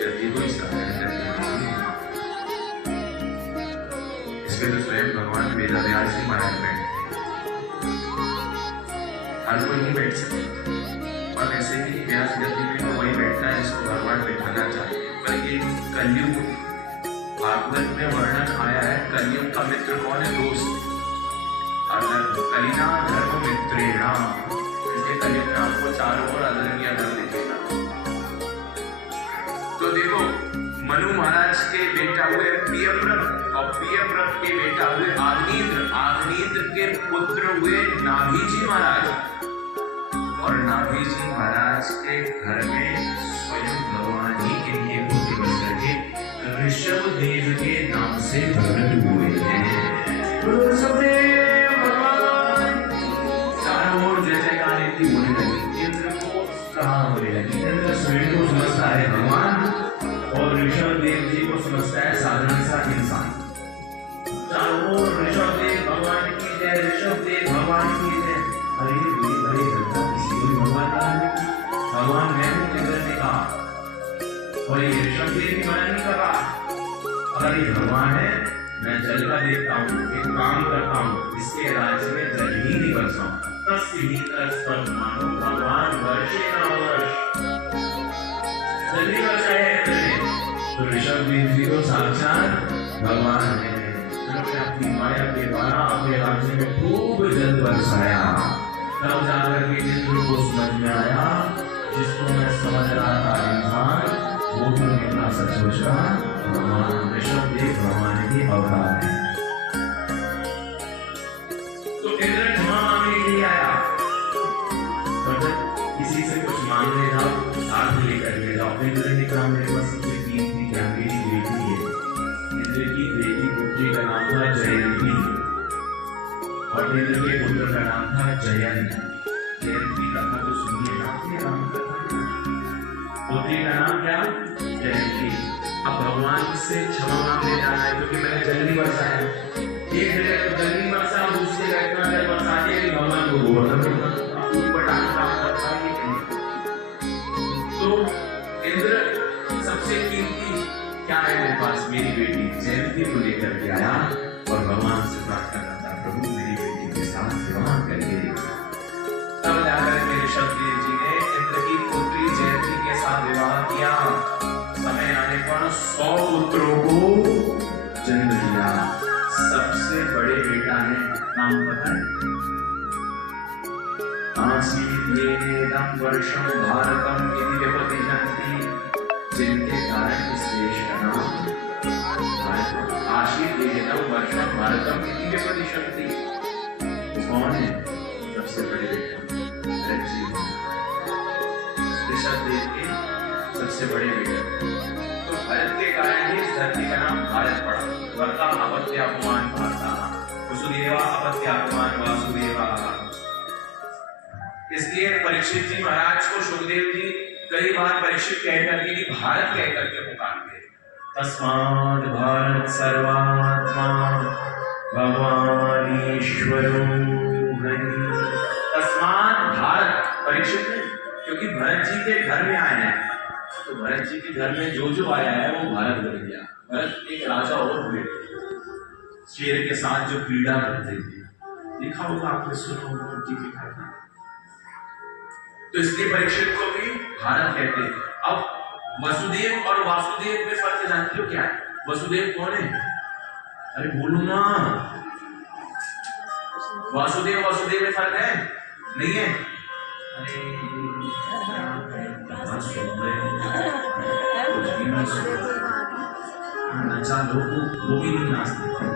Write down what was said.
गति को ही साधन करते हैं। इसमें तो स्वयं भगवान वेदव्यास ही महाराज बैठे, हर कोई नहीं बैठ सकता, और ऐसे ही व्यास गति में तो वही बैठना है जिसको भगवान बैठाना चाहते हैं। पर ये कलयुग, भागवत में वर्णन आया है कलयुग का मित्र कौन है? दोस्त। अगर कलिना धर्म मित्रेणा, इसलिए कलयुग में आपको चारों ओर अदरणीय धर्म दिखेगा। तो देखो, मनु महाराज के बेटा हुए प्रियव्रत, और प्रियव्रत के बेटा हुए आग्नेत्र, आग्नेत्र के पुत्र हुए नाभीजी महाराज, और नाभीजी महाराज के घर में स्वयं भगवान ही इनके पुत्र बन करके ऋषभ देव के नाम से प्रकट हुए हैं। होने लगी, इंद्र को कहा होने लगी। इंद्र स्वयं को समझता है भगवान, और ऋषभ देव जी को समझता है साधारण सा इंसान। चारों ओर ऋषभ देव भगवान की जय, ऋषभ देव भगवान की जय। अरे भाई जनता किसी को भगवान का भगवान मैं हूँ, इंद्र ने कहा, और ये ऋषभ देव भी मना नहीं कर रहा। अगर ये भगवान है, मैं जल का देखता हूँ, एक काम करता हूँ, इसके राज्य में जल ही नहीं बरसा हूँ। मानो भगवान वर्षे ना वर्ष, जल्दी वर्षा है। तो ऋषभ देव जी को साक्षात भगवान है, उन्होंने अपनी माया के द्वारा अपने राज्य में खूब जल बरसाया। तब जाकर के इंद्र को समझ में आया, जिसको मैं समझ रहा था इंसान, वो तो निकला सचमुच का भगवान। ऋषभ देव भगवान के अवतार है। तो इंद्र क्षमा मांगने के लिए आया, किसी से कुछ मांगने जाओ, साथ लेकर के जाओ। इंद्र ने कहा मेरे पास कोई चीज नहीं, क्या मेरी बेटी है। इंद्र की बेटी पुत्री का नाम था जयंती, और इंद्र के पुत्र का नाम था जयंत। जयंती कथा तो सुनिए ना, राम कथा। पुत्री का नाम क्या? जयंती। अब भगवान से क्षमा मांगने जाना है, क्योंकि मैंने जल नहीं बरसाया। एक जगह तो जल नहीं बरसा, दूसरी जगह इतना जल बरसा दिया कि भगवान को गोवर्धन ऊपर डालना पड़ता है। तो इंद्र सबसे कीमती क्या है मेरे पास? मेरी बेटी जयंती को लेकर के आया, और भगवान से प्रार्थना करता, प्रभु मेरी बेटी के साथ विवाह करके। तब जाकर के ऋषभ देव जी ने इंद्र की पुत्री जयंती के साथ विवाह किया। समय आने पर 100 पुत्रों को जन्म दिया। सबसे बड़े बेटा ने नाम पता है? आसीद्येनेदं वर्षं भारतम इति व्यपदिशन्ति, जिनके कारण इस देश का नाम भारत। आसीद्येनेदं वर्षं भारतम इति व्यपदिशन्ति, कौन है सबसे बड़े बेटा? ऋषभ देव के सबसे बड़े बेटा। तो भारत के कारण ही इस धरती का नाम भारत पड़ा। वर्ता अपत्यापमान भारता, वसुदेवा अपत्यापमान वासुदेवा। इसलिए परीक्षित जी महाराज को सुखदेव जी कई बार परीक्षित कहकर के भारत कहकर के पुकारते। तस्मात् भारत सर्वात्मा भगवान ईश्वरो हरि। तस्मात् भारत, परीक्षित ने, क्योंकि भरत जी के घर में आए हैं, तो भरत जी के घर में जो आया है वो भारत बन गया। भरत एक राजा और हुए, शेर के साथ जो क्रीड़ा करते थे, लिखा होगा आपने, सुना होगा उनकी कथा। तो इसलिए परीक्षित को भी भारत कहते हैं। अब वसुदेव और वासुदेव में फर्क जानते हो क्या है? वसुदेव कौन है? अरे बोलो ना, वासुदेव वासुदेव में फर्क है? नहीं है? अरे नचा लोग वो भी नहीं नाचते।